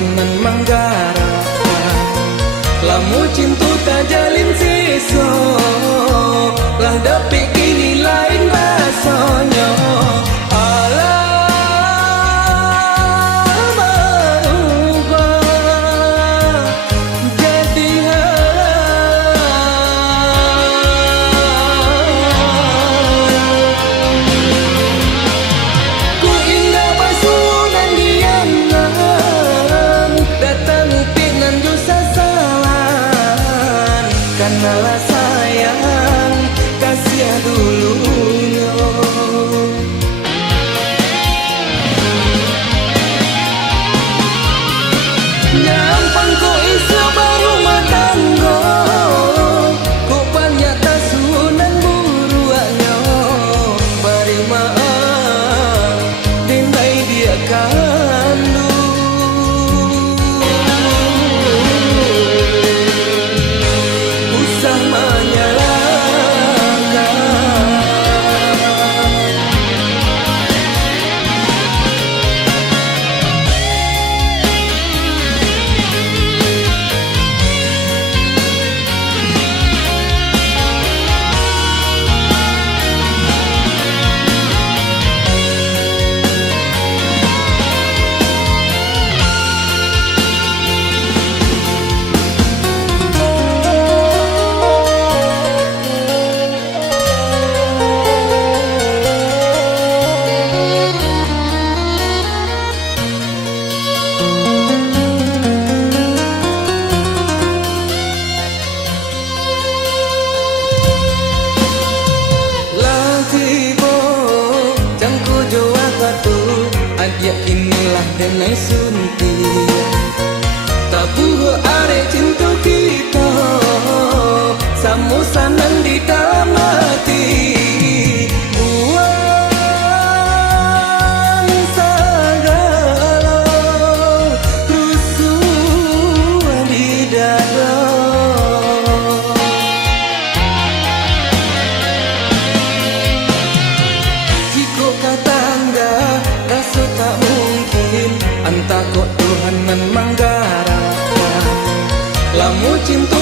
Tuhan nan manggarakan. Lamu cinta tak jalin siso, lah dapik kini lain rasanya. Karena sayang kasih dulunya. Nyampang ko iso barumah tangga, ko banyak tasunan buruannya. Bari maaf, dindai dia kandu. Ya inilah denai suntian tabuh are cinta kita samusanan di dalam hati. Buang segala rusuh di dada. Jika kata enggak rasa tak mungkin, entah kok Tuhan nan manggarakan. Lamu cinta